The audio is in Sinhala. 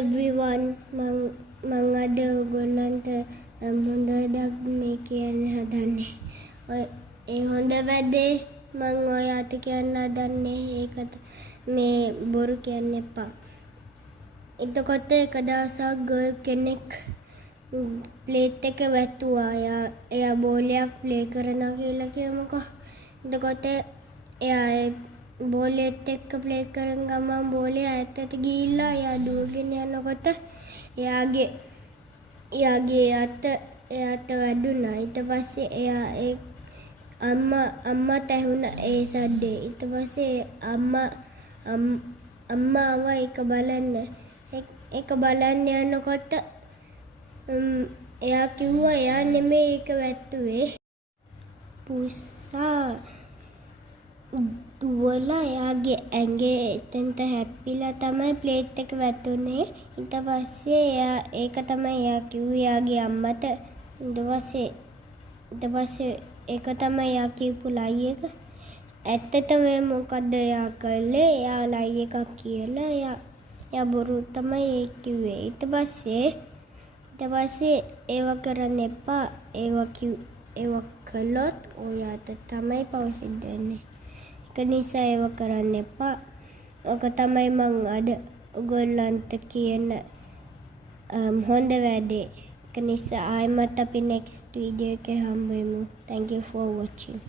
everyone. මං අද ඔයගොල්ලන්ට හොඳ වැඩක් මේ කියන්න හදන්නේ. ඒ හොඳ වැඩේ මං ඔයාට කියන්න හදන්නේ ඒකට මේ බොරු කියන්න එපා. එතකොට එක දවසක් ගර්ල් කෙනෙක් ප්ලේට් එක වැටුවා. එයා බෝලයක් ප්ලේ කරනවා කියලා කියමුකෝ. එතකොට එයා බෝලෙත් එක්ක ප්ලේ කරන ගමන් බෝලේ ඈතට ගිහිල්ලා එයා දුවගෙන යනකොට එයාගේ අත වැදුනා. ඊට පස්සේ එයා ඒ අම්මා ඇහුණා ඒ සද්දේ. ඊට පස්සේ අම්මා ආවා ඒක බලන්න. ඒක බලන්න යනකොට එයා කිව්වා එයා නෙමෙයි ඒක වැට්ටුවේ. පුස්සා දුවලා එයාගේ ඇඟේ එතනට හැප්පිලා තමයි ප්ලේට් එක වැටුනේ. ඊට පස්සේ ඒක තමයි එයා කිව්වේ එයාගේ අම්මට. ඊට පස්සේ ඒක තමයි එයා කියපු ලයි එක. ඇත්තටම මොකද්ද එයා කළේ? එයා ලයි එකක් කියලා එයා බොරු තමයි ඒ කිව්වේ. ඊට පස්සේ ඒව කරන්න එපා. ඒව කළොත් ඔයාට තමයි පව් සිද්ධ වෙන්නේ. ඒක නිසා ඒව කරන්න එපා. ඔක තමයි මං අද ඔයගොල්ලන්ට කියන හොඳ වැඩේ. ඒක නිසා ආයෙමත් අපි next video එකේ හම්බ වෙමු. Thank you for watching.